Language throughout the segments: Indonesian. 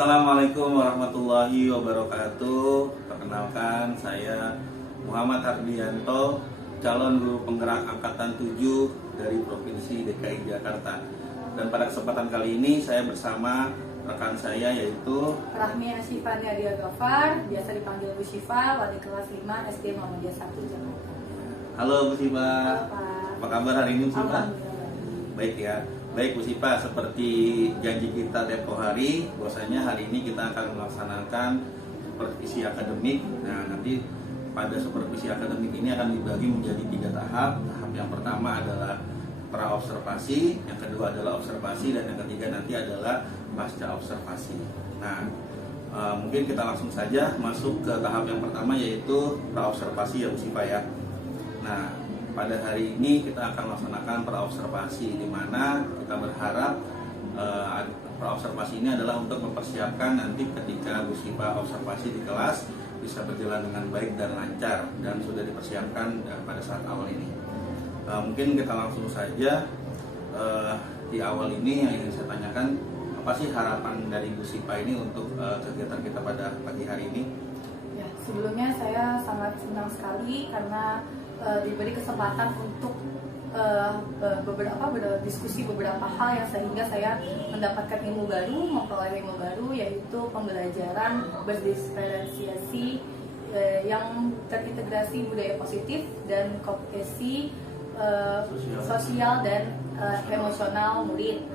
Assalamualaikum warahmatullahi wabarakatuh. Perkenalkan, saya Muhammad Hardianto, calon guru penggerak angkatan 7 dari Provinsi DKI Jakarta. Dan pada kesempatan kali ini saya bersama rekan saya yaitu Rahmi Asyifa Nadia Ghaffar, biasa dipanggil Bu Syifa, wali kelas 5 SD Muhammadiyah 1 Jakarta. Halo Bu Syifa. Halo, Pak. Apa kabar hari ini Bu Syifa? Alhamdulillah. Baik ya. Baik Bu Syifa, seperti janji kita tempo hari, bahwasanya hari ini kita akan melaksanakan supervisi akademik. Nah, nanti pada supervisi akademik ini akan dibagi menjadi 3 tahap. Tahap yang pertama adalah pra-observasi, yang kedua adalah observasi, dan yang ketiga nanti adalah pasca observasi. Nah, mungkin kita langsung saja masuk ke tahap yang pertama, yaitu pra-observasi ya Bu Syifa ya. Nah, pada hari ini kita akan melaksanakan pra-observasi, di mana kita berharap pra-observasi ini adalah untuk mempersiapkan nanti ketika Bu Syifa observasi di kelas bisa berjalan dengan baik dan lancar, dan sudah dipersiapkan pada saat awal ini. Mungkin kita langsung saja di awal ini yang ingin saya tanyakan, apa sih harapan dari Bu Syifa ini untuk kegiatan kita pada pagi hari ini? Ya, sebelumnya saya sangat senang sekali karena diberi kesempatan untuk berdiskusi beberapa hal yang sehingga saya mendapatkan ilmu baru, memperoleh ilmu baru, yaitu pembelajaran berdiferensiasi yang terintegrasi budaya positif dan kompetensi sosial dan emosional murid,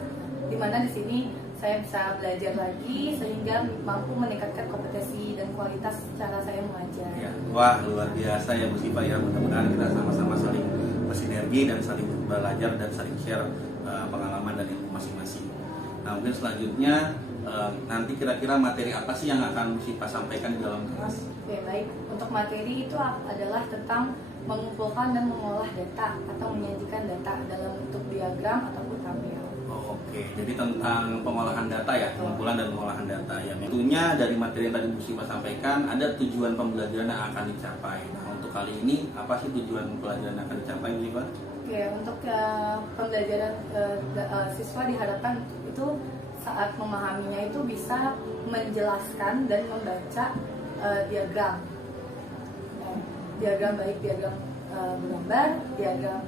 di mana di sini saya bisa belajar lagi sehingga mampu meningkatkan kompetensi dan kualitas cara saya mengajar. Ya, wah, luar biasa ya Bu Syifa ya. Mudah-mudahan kita sama-sama saling bersinergi dan saling belajar dan saling share pengalaman dan ilmu masing-masing. Nah, mungkin selanjutnya nanti kira-kira materi apa sih yang akan Bu Syifa sampaikan di dalam kelas? Oke, baik. Untuk materi itu adalah tentang mengumpulkan dan mengolah data atau menyajikan data dalam bentuk diagram ataupun tabel. Oke, jadi tentang pengolahan data ya, pengumpulan dan pengolahan data ya. Tentunya dari materi yang tadi Bu Syifa sampaikan, ada tujuan pembelajaran yang akan dicapai. Nah, untuk kali ini apa sih tujuan pembelajaran yang akan dicapai Bu Syifa? Oke, untuk pembelajaran siswa diharapkan itu saat memahaminya itu bisa menjelaskan dan membaca diagram. Diagram baik diagram bergambar, diagram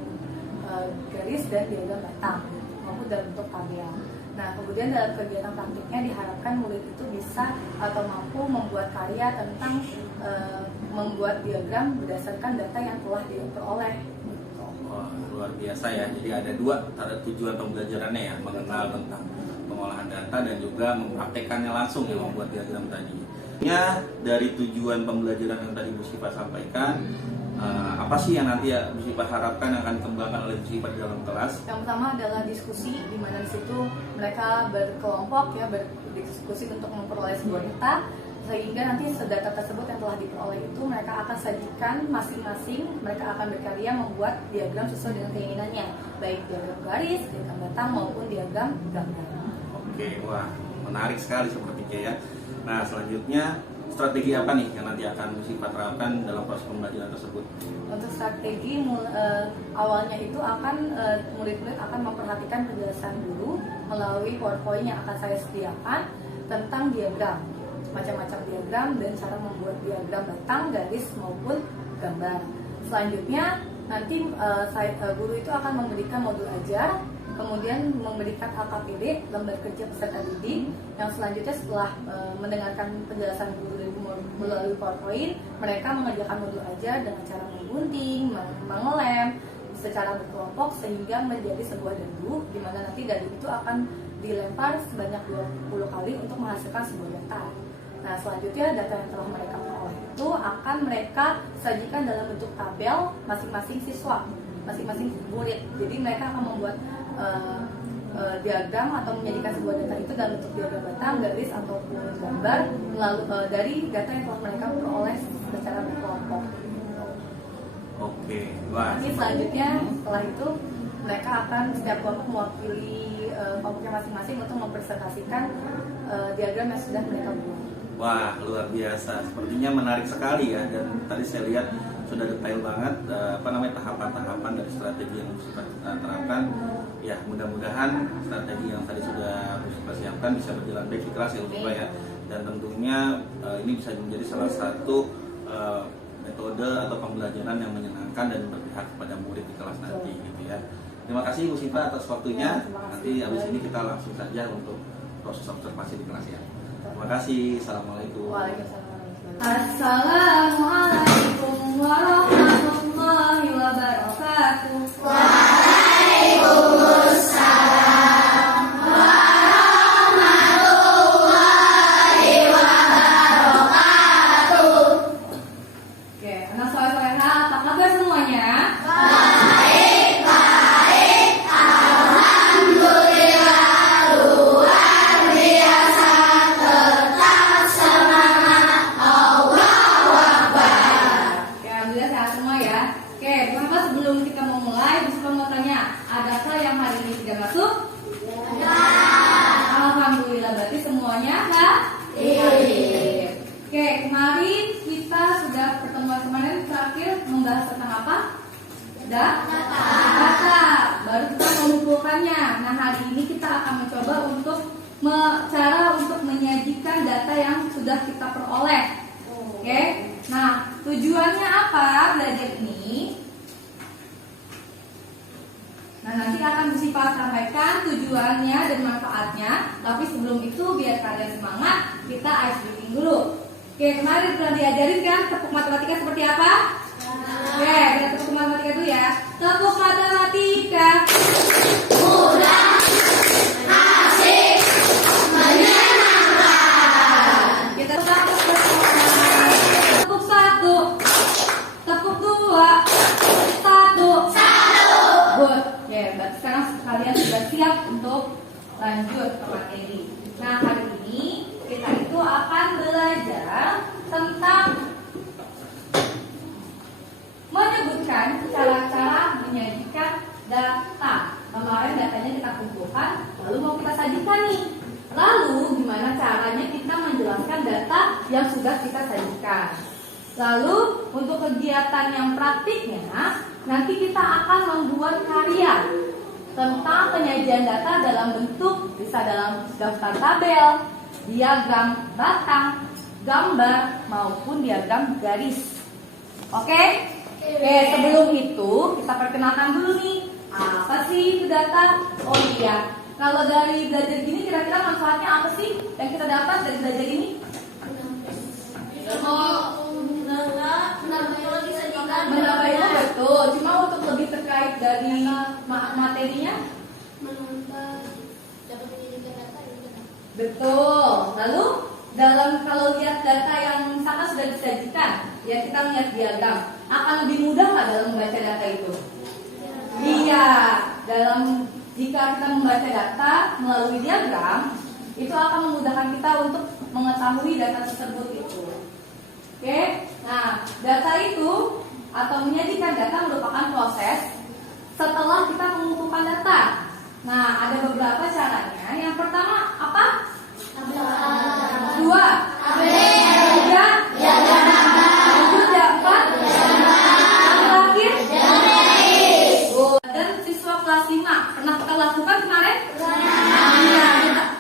garis, dan diagram batang maupun dalam bentuk tabel. Nah, kemudian dalam kegiatan praktiknya diharapkan murid itu bisa atau mampu membuat karya tentang membuat diagram berdasarkan data yang telah diperoleh. Wah, luar biasa ya. Jadi ada dua tujuan pembelajarannya ya, mengenal tentang pengolahan data dan juga mempraktekannya langsung ya, membuat diagram tadi. Ya, dari tujuan pembelajaran yang tadi Bu Syifa sampaikan, apa sih yang nanti ya Bu Syifa harapkan akan dikembangkan oleh Bu Syifa di dalam kelas? Yang pertama adalah diskusi, di mana di situ mereka berkelompok ya, berdiskusi untuk memperoleh sebuah data, sehingga nanti data tersebut yang telah diperoleh itu mereka akan sajikan masing-masing. Mereka akan berkarya membuat diagram sesuai dengan keinginannya, baik diagram garis, diagram batang maupun diagram gambar. Oke, wah, menarik sekali sepertinya ya. Nah, selanjutnya strategi apa nih yang nanti akan Bu Syifa terapkan dalam proses pembelajaran tersebut? Untuk strategi awalnya itu akan murid-murid akan memperhatikan penjelasan guru melalui PowerPoint yang akan saya sediakan tentang diagram, macam-macam diagram dan cara membuat diagram batang, garis maupun gambar. Selanjutnya nanti guru itu akan memberikan modul ajar, kemudian memberikan LKPD, lembar kerja peserta didik, yang selanjutnya setelah mendengarkan penjelasan guru melalui PowerPoint, mereka mengerjakan modul ajar dengan cara menggunting, mengelem secara berkelompok sehingga menjadi sebuah dadu, di mana nanti dadu itu akan dilempar sebanyak 20 kali untuk menghasilkan sebuah data. Nah, selanjutnya data yang telah mereka peroleh itu akan mereka sajikan dalam bentuk tabel masing-masing siswa, masing-masing murid. Jadi mereka akan membuat diagram atau menjadikan sebuah data itu dalam bentuk diagram batang, garis ataupun gambar dari data yang telah mereka peroleh secara berkelompok. Oke, wah. Nanti selanjutnya setelah itu mereka akan setiap kelompok mewakili kelompoknya masing-masing untuk mempresentasikan diagram yang sudah mereka buat. Wah, luar biasa. Sepertinya menarik sekali ya. Dan tadi saya lihat sudah detail banget tahapan-tahapan dari strategi yang harus kita terapkan. Ya, mudah-mudahan strategi yang tadi sudah kita siapkan bisa berjalan baik di kelas ya Bu Sipa ya. Dan tentunya ini bisa menjadi salah satu metode atau pembelajaran yang menyenangkan dan berpihak kepada murid di kelas nanti gitu ya. Terima kasih Bu Sipa atas waktunya. Nanti habis ini kita langsung saja untuk proses observasi di kelas ya. Terima kasih. Assalamualaikum. Assalamualaikum warahmatullahi wabarakatuh. Waalaikumsalam warahmatullahi wabarakatuh. Oke, anak soleha, apa kabar semuanya? Baik, baik, alhamdulillah, luar biasa, tetap semangat, Allahu Akbar. Oke, alhamdulillah sehat semua ya. Oke, kenapa sebelum kita mau mulai, bisa mau tanya, adakah yang hari ini tidak masuk? Ya. Alhamdulillah, berarti semuanya Iya. Oke, kemarin kita sudah pertemuan kemarin terakhir membahas tentang apa? Data. Baru kita mengumpulkannya. Nah, hari ini kita akan mencoba untuk cara untuk menyajikan data yang sudah kita peroleh. Oke. Nah, tujuannya apa belajar ini? Nah, nanti akan Bu Sipa sampaikan tujuannya dan manfaatnya. Tapi sebelum itu biar kalian semangat, kita ice breaking dulu. Oke, kemarin sudah diajarin kan tepuk matematika seperti apa? Oke, kita tepuk matematika dulu ya. Tepuk matematika. Mudah, asik, menyenangkan. Kita tepuk satu, tepuk dua, satu. Good. Ya, berarti sekarang kalian sudah siap untuk lanjut ke materi. Nah, hari ini kita itu akan belajar tentang menyebutkan cara-cara menyajikan data. Kemarin datanya kita kumpulkan, lalu mau kita sajikan nih. Lalu gimana caranya kita menjelaskan data yang sudah kita sajikan. Lalu untuk kegiatan yang praktiknya, nanti kita akan membuat karya tentang penyajian data dalam bentuk bisa dalam daftar tabel, diagram batang, gambar maupun diagram garis. Oke? Oke, sebelum itu kita perkenalkan dulu nih, apa sih itu data? Oh iya, kalau dari belajar gini kira-kira manfaatnya apa sih yang kita dapat dari belajar ini? Menambah ilmu betul, cuma untuk lebih terkait dari materinya betul. Lalu kalau lihat data yang misalkan sudah disajikan, ya kita lihat diagram, akan lebih mudah nggak dalam membaca data itu? Iya, jika kita membaca data melalui diagram, itu akan memudahkan kita untuk mengetahui data tersebut itu. Oke, nah data itu atau menyajikan data merupakan proses setelah kita mengumpulkan data. Nah, ada beberapa caranya. Yang pertama apa? Dua. Tiga. Lanjut ya, empat. Terakhir. Dan siswa kelas 5 pernah kita lakukan kemarin? Iya,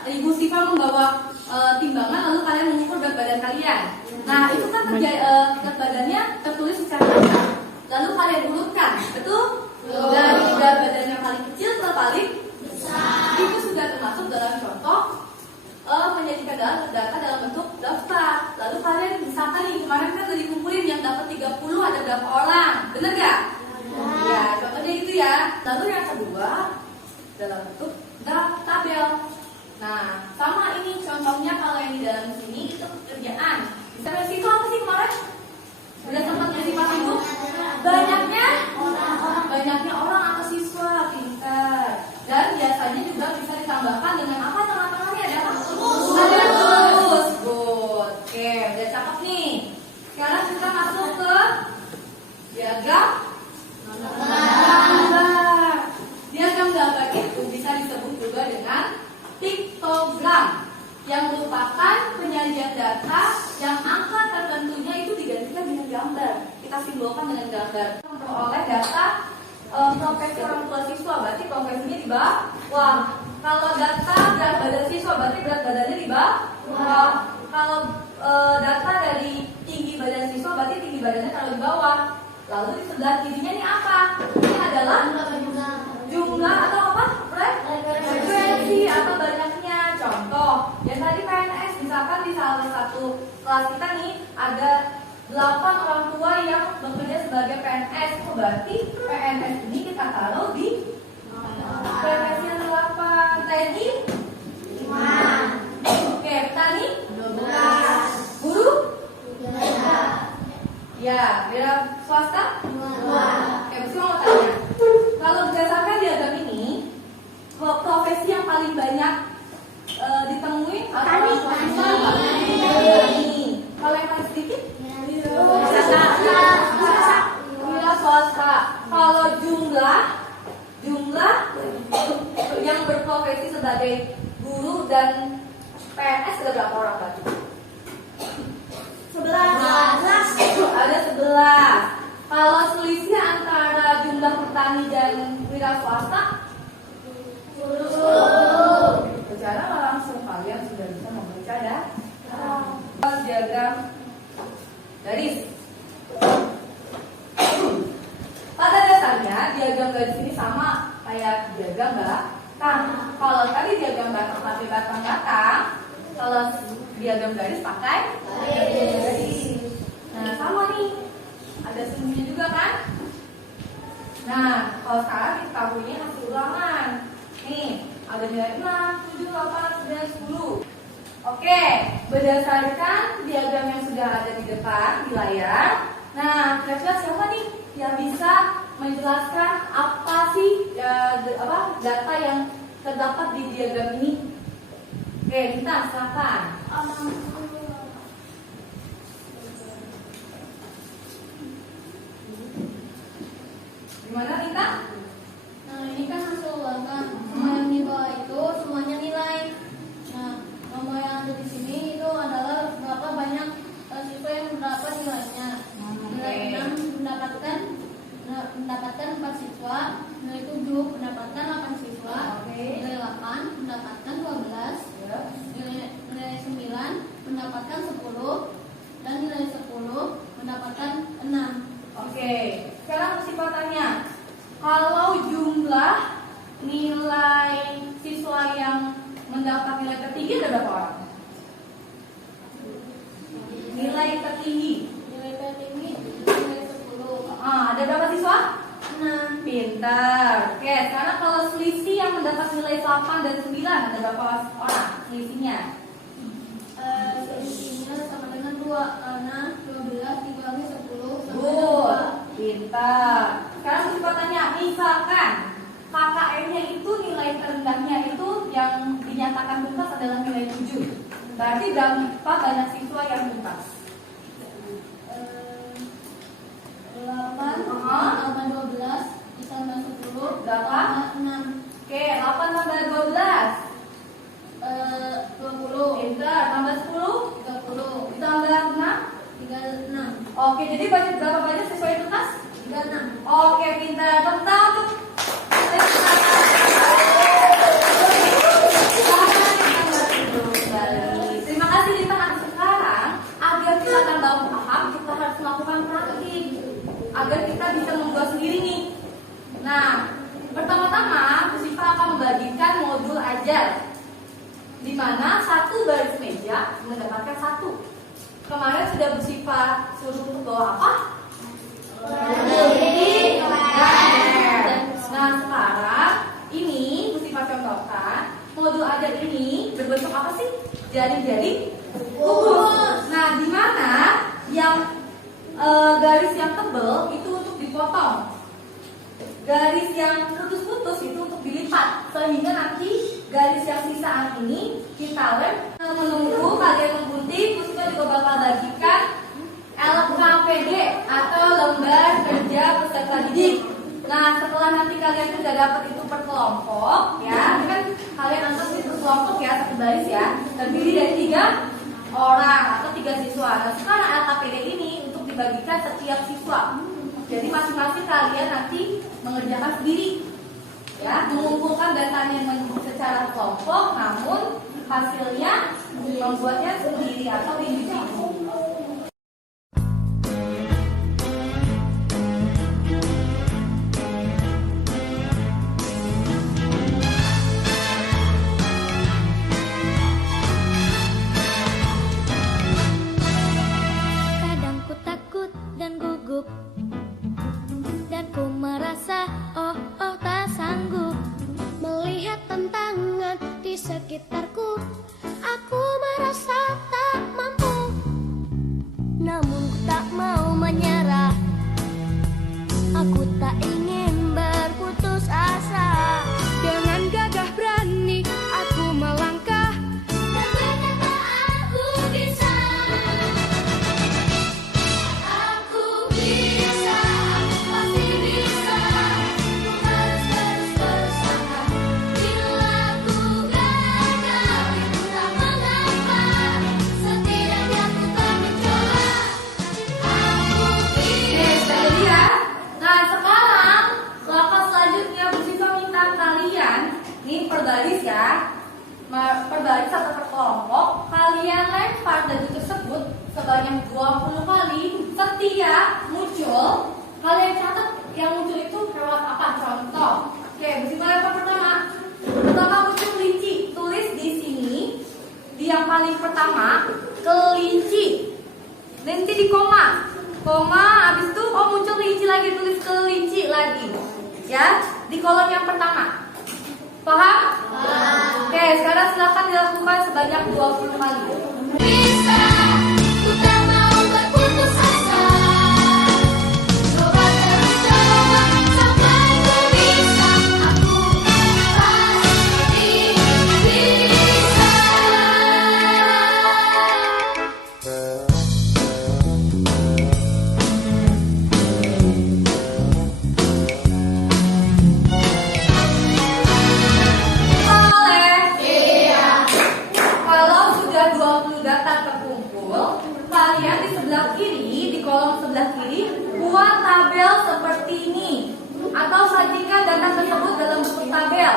Ibu Sipa membawa timbangan lalu kalian mengukur berat badan kalian. Nah, itu kan berat badannya tertulis secara lengkap. Lalu kalian urutkan, betul? Dari berat badan yang paling kecil ke paling besar. Itu sudah termasuk dalam contoh menyajikan data dalam bentuk daftar. Lalu kalian misalkan nih kemarin kan udah dikumpulin yang dapat 30 ada berapa orang, bener gak? Ya, contohnya itu ya. Lalu yang kedua dalam bentuk tabel. Nah, sama ini contohnya kalau yang di dalam sini itu pekerjaan. Bisa ngasih itu apa sih kemarin? Udah sempat ngasih pas itu? Banyaknya orang atau siswa pintar. Dan biasanya juga bisa ditambahkan dengan apa tengah-tengahnya ada apa? Ada terus. Good. Oke, udah cakep nih. Sekarang kita masuk ke diagram gambar. Diagram gambar itu bisa disebut juga dengan piktogram, yang merupakan penyajian data yang angka tertentunya itu digantikan dengan gambar. Kita kita simbolkan dengan gambar. Memperoleh data profesi orang tua siswa, berarti profesinya di bawah. Kalau data berat badan siswa, berarti berat badannya di bawah. Kalau data dari tinggi badan siswa, berarti tinggi badannya taruh di bawah. Lalu di sebelah kirinya ini apa? Ini adalah jumlah atau apa? Frekuensi atau banyaknya. Contoh, yang tadi PNS, misalkan di salah satu kelas kita nih ada 8 orang tua yang bekerja sebagai PNS. Berarti PNS ini kita taruh di frekuensi yang 8. TNI 5. Oke, petani 12. Guru? 3. Ya, wira swasta? 2. Oke, bersama mau tanya. Kalau berdasarkan diagram ini, profesi yang paling banyak ditemui atau kalau yang paling sedikit? Wira swasta. Kalau jumlah yang berprofesi sebagai guru dan PNS ada berapa orang berarti? 11. Ada 11. Kalau selisih antara jumlah petani dan wira swasta? 10. Secara langsung kalian sudah bisa membaca ya. Diagram garis. Pada dasarnya diagram garis ini sama kayak diagram batang. Kalau tadi diagram batang pakai batang-batang, kalau diagram garis pakai garis. Nah, sama nih. Ada sumbunya juga kan? Nah, kalau sekarang kita punya hasil ulangan. Nih, ada nilai 6, 7, 8, 9, 10. Oke, berdasarkan diagram yang sudah ada di depan di layar. Nah, kira-kira siapa nih yang bisa menjelaskan apa sih data yang terdapat di diagram ini? Oke, kita silakan. Gimana Rita? Nah, ini kan hasil ulangan. Semua yang di bawah itu semuanya nilai. Nah, nomor yang ada di sini itu adalah berapa banyak siswa yang mendapat nilainya. Nilai 6 mendapatkan 4 siswa, nilai 7 mendapatkan 8 siswa, nilai 8 mendapatkan 12, nilai 9 mendapatkan 10, dan nilai 10 mendapatkan 6. Oke, sekarang sifat tanya. Kalau jumlah nilai siswa yang mendapat nilai tertinggi ada berapa orang? Nilai tertinggi. Nilai tertinggi nilai 10. Ada berapa siswa? 6. Pintar. Oke, sekarang kalau selisih yang mendapat nilai 8 dan 9 ada berapa orang selisihnya? Selisihnya sama dengan 2 karena 12 dikurangi 10 sama dengan Good. Pintar. Sekarang sifat tanya, misalkan KKM-nya itu nilai terendahnya itu yang dinyatakan tuntas adalah nilai 7. Berarti berapa banyak siswa yang tuntas? 8 tambah 12 ditambah 10 Berapa? tambah 6. Oke, 8 tambah 12 20. Pintar, tambah 10 30. ditambah 6. 36. Oke, jadi berapa banyak siswa yang tuntas? 36. Oke, pintar. Tentang untuk terima kasih Dita. Sekarang agar kita tambah paham, kita harus melakukan praktik agar kita bisa membuat sendiri nih. Nah, pertama-tama Bu Siva akan membagikan modul ajar, di mana satu baris meja mendapatkan 1. Kemarin sudah Bu Siva suruh untuk bawa apa? Nah, sekarang ini Bu Siva contohkan modul ajar ini berbentuk apa sih? Jari-jari kubus. Nah, di mana yang garis yang tebal itu untuk dipotong, garis yang putus-putus itu untuk dilipat, sehingga nanti garis yang sisaan ini kita lem. Menunggu kalian menggunting, Bu Siva juga bakal bagikan LKPD atau lembar kerja peserta didik. Nah, setelah nanti kalian sudah dapat itu per kelompok, ya, ini kan kalian anggap itu kelompok ya, satu baris ya, terdiri dari 3 orang atau 3 siswa. Nah, sekarang LKPD ini untuk dibagikan setiap siswa. Jadi masing-masing kalian nanti mengerjakan sendiri, ya, mengumpulkan datanya secara kelompok, namun hasilnya membuatnya sendiri atau individu. Kadang ku takut dan gugup, dan ku merasa tak sanggup melihat tantangan di sekitarku. Aku merasa tak mampu, namun ku tak mau menyerah. Aku tak ingin berputus asa. Dengan gagah berani aku melangkah dan berkata aku bisa. Aku bisa, aku pasti bisa. Ku harus terus berusaha. Bila ku gagal, itu tak mengapa. Setidaknya ku telah mencoba. Aku bisa. Jadi ya, nah sekarang langkah selanjutnya Bu Siva minta kalian, ini per baris ya, per baris atau per kelompok, kalian lempar dadu tersebut sebanyak 20 kali. Setiap muncul, kalian catat yang muncul itu lewat apa? Contoh. Oke, Bu Siva lempar pertama. Pertama muncul kelinci. Tulis di sini, di yang paling pertama, kelinci. Nanti di koma, habis itu muncul kelinci lagi, tulis kelinci lagi, ya, di kolom yang pertama. Paham? Oke, sekarang silakan dilakukan sebanyak 20 kali. Bisa, ku tak mau berputus asa. Coba terus coba sampai ku bisa. Aku pasti bisa. Boleh? Iya. Kalau sudah 20 data terkumpul, kalian di sebelah kiri, di kolom sebelah kiri, buat tabel seperti ini. Atau sajikan data tersebut dalam bentuk tabel.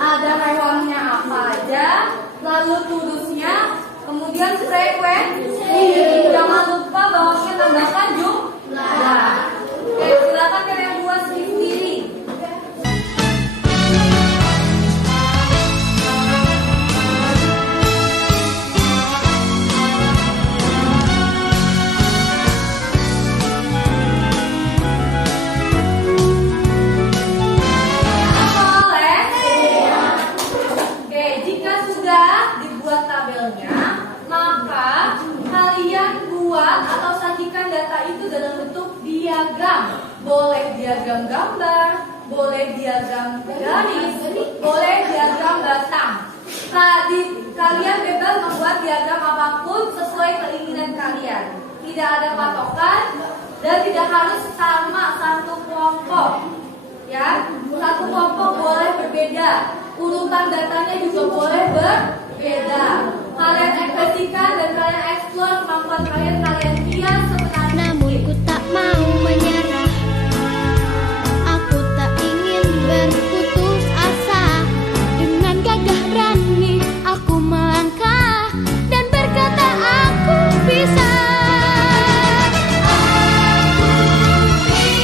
Ada hewannya apa aja, lalu tulisnya, kemudian frekuensi. Jangan lupa bawahnya tambahkan jumlah. Oke, silakan kalian buat sendiri. Boleh? Oke, jika sudah dibuat tabelnya, maka kalian buat atau sajikan data itu dalam bentuk diagram. Boleh diagram gambar, boleh diagram garis, boleh diagram batang. Tadi kalian bebas membuat diagram apapun sesuai keinginan kalian. Tidak ada patokan dan tidak harus sama satu kelompok. Ya, satu kelompok boleh berbeda. Urutan datanya juga boleh berbeda. Kalian ekspresikan dan kalian eksplor kemampuan kalian hias sebenarnya. Namun ku tak mau menyerah. Aku tak ingin berputus asa. Dengan gagah berani aku melangkah dan berkata aku bisa. Aku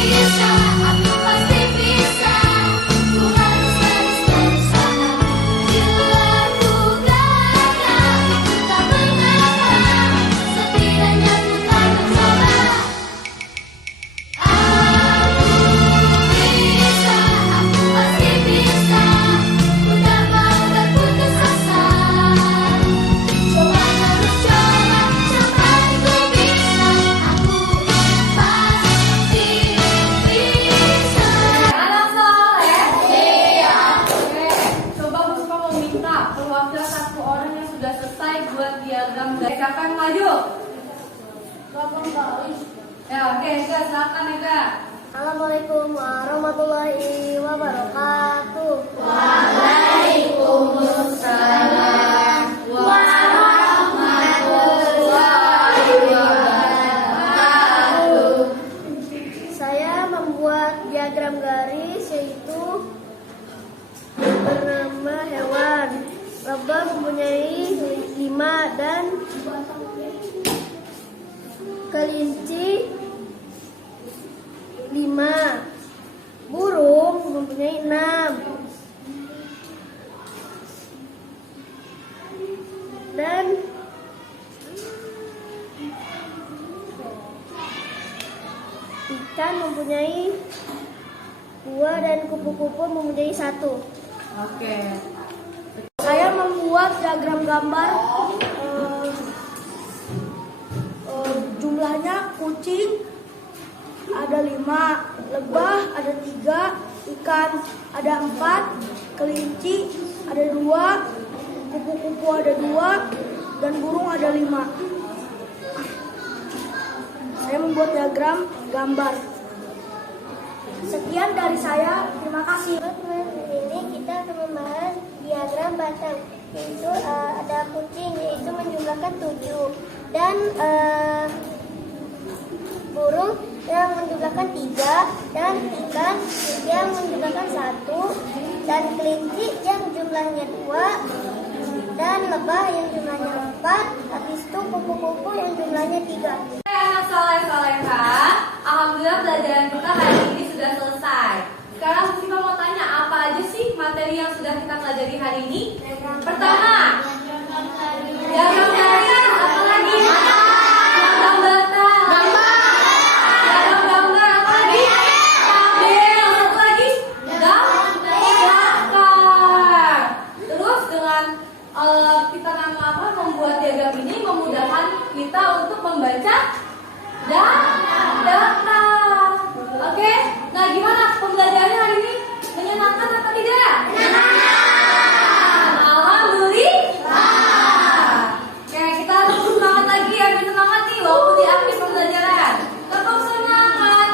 bisa, aku pasti bisa. Ku harus terus berusaha. Bila ku gagal, itu tak mengapa. Setidaknya ku telah mencoba. Aku bisa, aku pasti bisa. Ku tak mau berputus asa. Coba terus coba sampai ku bisa. Aku pasti bisa. Anak soleh. Iya. Oke, coba Bu Siva mau minta perwakilan satu orang yang sudah selesai buat diagram. Siapa yang maju? Ya, oke, Ega, silakan Ega. Assalamualaikum warahmatullahi wabarakatuh. Waalaikumsalam warahmatullahi wabarakatuh. kelinci 5, burung mempunyai 6, dan ikan mempunyai 2 dan kupu-kupu mempunyai 1. Oke. Saya membuat diagram gambar jumlahnya kucing ada 5, lebah ada 3, ikan ada 4, kelinci ada 2, kupu-kupu ada 2, dan burung ada 5. Saya membuat diagram gambar. Sekian dari saya, terima kasih. Ini kita akan membahas diagram batang, yaitu ada kucing, yaitu menjumlahkan 7, dan burung yang menjumlahkan 3, dan ikan yang menjumlahkan 1, dan kelinci yang jumlahnya 2, dan lebah yang jumlahnya 4, habis itu kupu-kupu yang jumlahnya 3. Anak soleh-soleha, alhamdulillah pelajaran kita hari ini sudah selesai. Sekarang Musibah mau tanya, apa aja sih materi yang sudah kita pelajari hari ini? Pertama, diagram garis, apa lagi? Diagram batang, diagram gambar, apa lagi? Tabel, satu lagi? Gambar. Terus dengan kita membuat diagram ini memudahkan kita untuk membaca data. Oke, nah gimana pembelajarannya hari ini? Menyenangkan atau tidak? Menyenangkan. Alhamdulillah. Oke, kita harus semangat lagi ya, semangat nih waktu di akhir pembelajaran. Tetap semangat.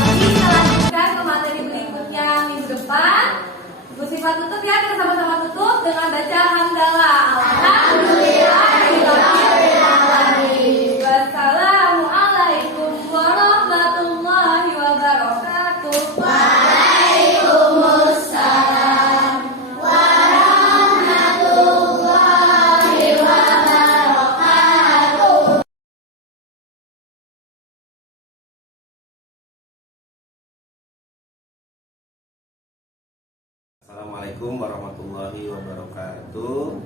Nanti kita lanjutkan ke materi berikutnya minggu depan. Bu Sifat tutup ya, kita sama-sama tutup dengan baca hamdalah. Alhamdulillahirrahmanirrahim. Wassalamualaikum warahmatullahi wabarakatuh. Waalaikumsalam warahmatullahi wabarakatuh. Assalamualaikum warahmatullahi wabarakatuh.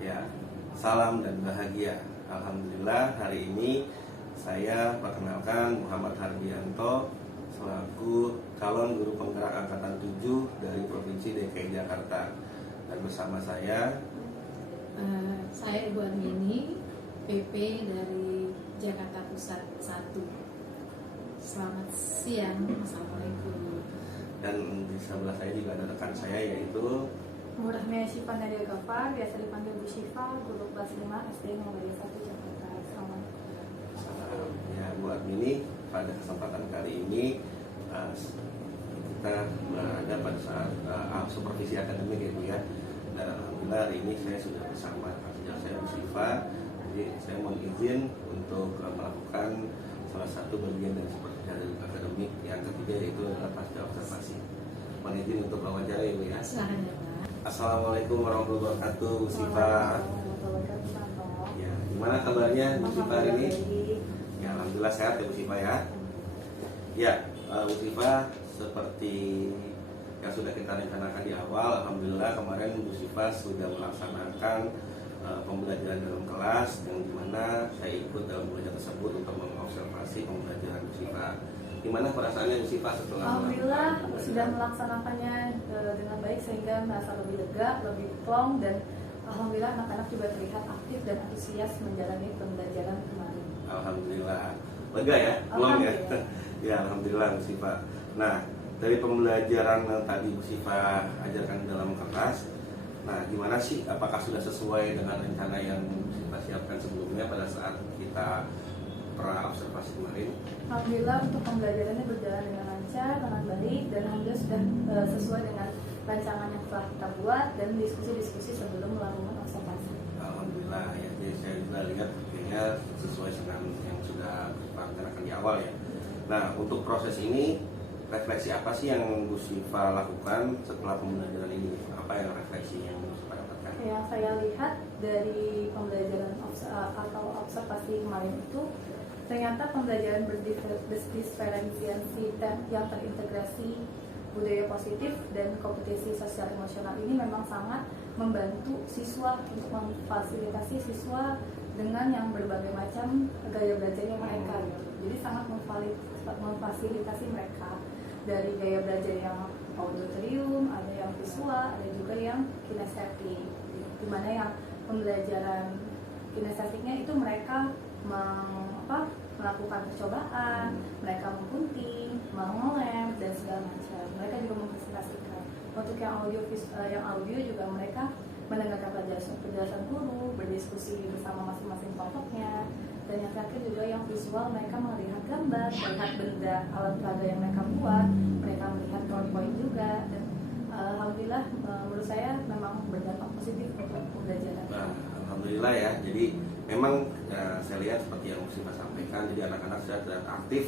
Ya, salam dan bahagia. Alhamdulillah hari ini saya perkenalkan Muhammad Hardianto selaku calon guru penggerak angkatan 7 dari Provinsi DKI Jakarta. Dan bersama saya Ibu Admini, PP dari Jakarta Pusat 1. Selamat siang, Assalamualaikum. dan di sebelah saya juga ada rekan saya yaitu Murahnya Syifa Nadia Gafar, biasa dipanggil Bu Syifa, guru kelas 5 SD Muhammadiyah 1 Jakarta. Assalamualaikum. ya Bu Admini. Pada kesempatan kali ini kita berada pada saat supervisi akademik ya Bu ya. Dan alhamdulillah hari ini saya sudah bersama saya Bu Syifa. Jadi saya mohon izin untuk melakukan salah satu bagian dari supervisi akademik yang ketiga, yaitu adalah pasca observasi. Mohon izin untuk wawancara ya Bu ya. Silakan ya Pak. Assalamualaikum warahmatullahi wabarakatuh Bu Syifa. Ya, gimana kabarnya Bu Syifa hari ini? Ya, alhamdulillah sehat ya Bu Syifa ya. Ya, Bu Syifa, seperti yang sudah kita rencanakan di awal, alhamdulillah kemarin Bu Syifa sudah melaksanakan pembelajaran dalam kelas, yang dimana saya ikut dalam belajar tersebut untuk mengobservasi pembelajaran Bu Syifa. Gimana perasaannya Bu Syifa setelah Alhamdulillah sudah melaksanakannya dengan baik sehingga merasa lebih lega, lebih plong, dan alhamdulillah anak-anak juga terlihat aktif dan antusias menjalani pembelajaran kemarin. Alhamdulillah lega ya, plong ya. Ya alhamdulillah Bu Syifa. Nah, dari pembelajaran yang tadi Bu Syifa ajarkan dalam kelas, nah gimana sih? Apakah sudah sesuai dengan rencana yang Bu Syifa siapkan sebelumnya pada saat kita pra observasi kemarin? Alhamdulillah untuk pembelajarannya berjalan dengan lancar, dengan baik, dan alhamdulillah sudah sesuai dengan rancangan yang telah kita buat dan diskusi-diskusi sebelum melakukan observasi. Alhamdulillah ya, jadi saya juga lihat kayaknya sesuai dengan yang sudah kita rencanakan di awal ya. Nah, untuk proses ini refleksi apa sih yang Bu Syifa lakukan setelah pembelajaran ini? Apa yang refleksi yang Bu Syifa dapatkan? Yang saya lihat dari pembelajaran atau observasi kemarin itu, ternyata pembelajaran berdifferensiasi dan yang terintegrasi budaya positif dan kompetisi sosial emosional ini memang sangat membantu siswa untuk memfasilitasi siswa dengan yang berbagai macam gaya belajarnya mereka gitu. Jadi sangat memfasilitasi mereka dari gaya belajar yang auditorium, ada yang visual, ada juga yang kinestetik. Dimana yang pembelajaran kinestetiknya itu mereka melakukan percobaan, mereka menggunting, mengelem dan segala macam. Mereka juga mempresentasikan. Untuk yang audio juga mereka mendengarkan penjelasan guru, berdiskusi bersama masing-masing kelompoknya. Dan yang terakhir juga yang visual, mereka melihat gambar, melihat benda alat peraga yang mereka buat, mereka melihat PowerPoint juga. Dan alhamdulillah menurut saya memang berdampak positif untuk pembelajaran. Nah, alhamdulillah ya. Jadi memang saya lihat seperti yang Syifa sampaikan, jadi anak-anak sudah terlihat aktif,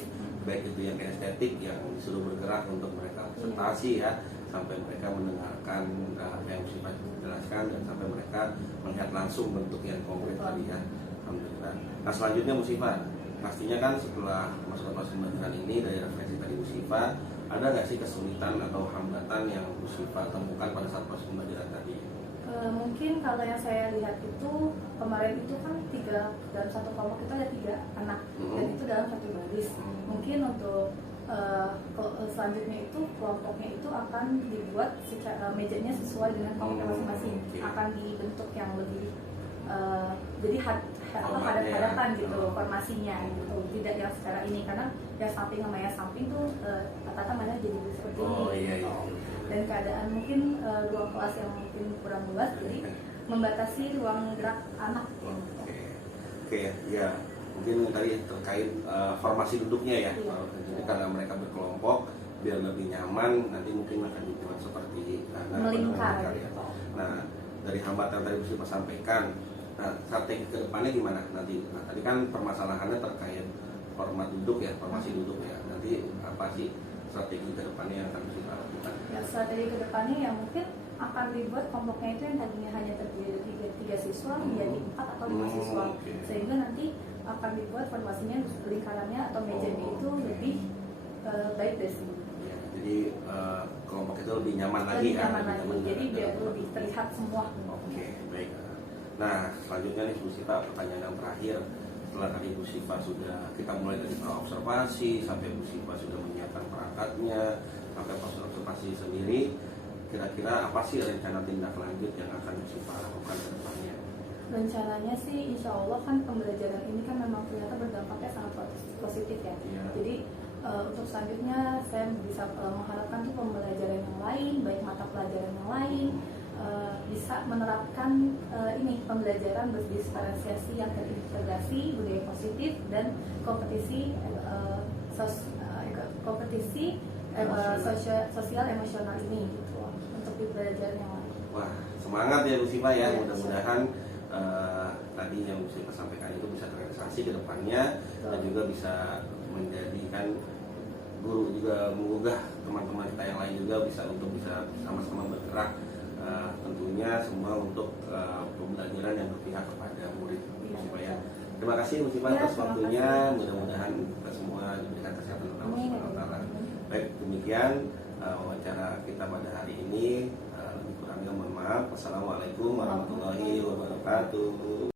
baik itu yang kinestetik yang disuruh bergerak untuk mereka presentasi ya, sampai mereka mendengarkan apa yang Syifa jelaskan dan sampai mereka melihat langsung bentuk yang konkret tadi ya. Alhamdulillah. Nah selanjutnya Bu Syifa, pastinya kan setelah masuk ke proses pembelajaran ini dari refleksi tadi Bu Syifa, ada nggak sih kesulitan atau hambatan yang Bu Syifa temukan pada saat proses pembelajaran tadi? Mungkin kalau yang saya lihat itu kemarin itu kan dalam satu kelompok kita ada 3 anak dan itu dalam satu baris. Mungkin untuk selanjutnya itu kelompoknya itu akan dibuat secara mejanya sesuai dengan kelompoknya masing-masing, akan dibentuk yang lebih jadi hadap-hadapan gitu formasinya gitu, tidak yang secara ini, karena yang samping sama yang samping tuh rata-rata mana jadi seperti ini Iya. dan keadaan mungkin ruang kelas yang mungkin kurang luas, jadi membatasi ruang gerak anak. Oke, ya mungkin tadi terkait formasi duduknya ya. Iya. Jadi karena mereka berkelompok biar lebih nyaman, nanti mungkin akan dibuat seperti Melingkar ya. Nah dari hambatan tadi bisa sampaikan, nah strategi kedepannya gimana nanti? Nah tadi kan permasalahannya terkait format duduk ya, formasi duduk ya. Nanti apa sih strategi kedepannya yang akan kita lakukan? Ya, strategi kedepannya yang mungkin akan dibuat kelompoknya itu yang tadinya hanya terdiri dari 3 siswa menjadi 4 atau 5 siswa, sehingga nanti akan dibuat formasinya lingkarannya atau mejanya itu lebih baik dari sini. Ya, jadi kelompok itu lebih nyaman lagi Lebih ya. nyaman lagi, jadi biar dalam lebih terlihat semua. Oke, baik. Nah, selanjutnya nih Bu Syifa, pertanyaan yang terakhir. Setelah tadi Bu Syifa sudah, kita mulai dari observasi sampai Bu Syifa sudah menyiapkan perangkatnya, sampai proses observasi sendiri, kira-kira apa sih rencana tindak lanjut yang akan Bu Syifa lakukan ke depannya? Rencananya sih insya Allah kan pembelajaran ini kan memang ternyata berdampaknya sangat positif ya. Iya. Jadi untuk selanjutnya saya bisa mengharapkan tuh pembelajaran yang lain, baik mata pelajaran yang lain, bisa menerapkan ini pembelajaran berdifferensiasi yang terintegrasi budaya positif dan kompetisi sosial emosional ini gitu untuk di pelajaran yang lain. Wah, semangat ya Bu Syifa ya. Mudah-mudahan tadi yang Bu Syifa sampaikan itu bisa terrealisasi ke depannya dan juga bisa menjadikan guru juga menggugah teman-teman kita yang lain juga bisa sama-sama bergerak, tentunya semua untuk pembelajaran yang berpihak kepada murid Bu Syifa ya. Terima kasih Bu Syifa atas waktunya. Mudah-mudahan kita semua diberikan kesehatan oleh Allah Subhanahu wa Ta'ala. Baik, demikian wawancara kita pada hari ini. Lebih kurangnya mohon maaf. Wassalamualaikum warahmatullahi wabarakatuh.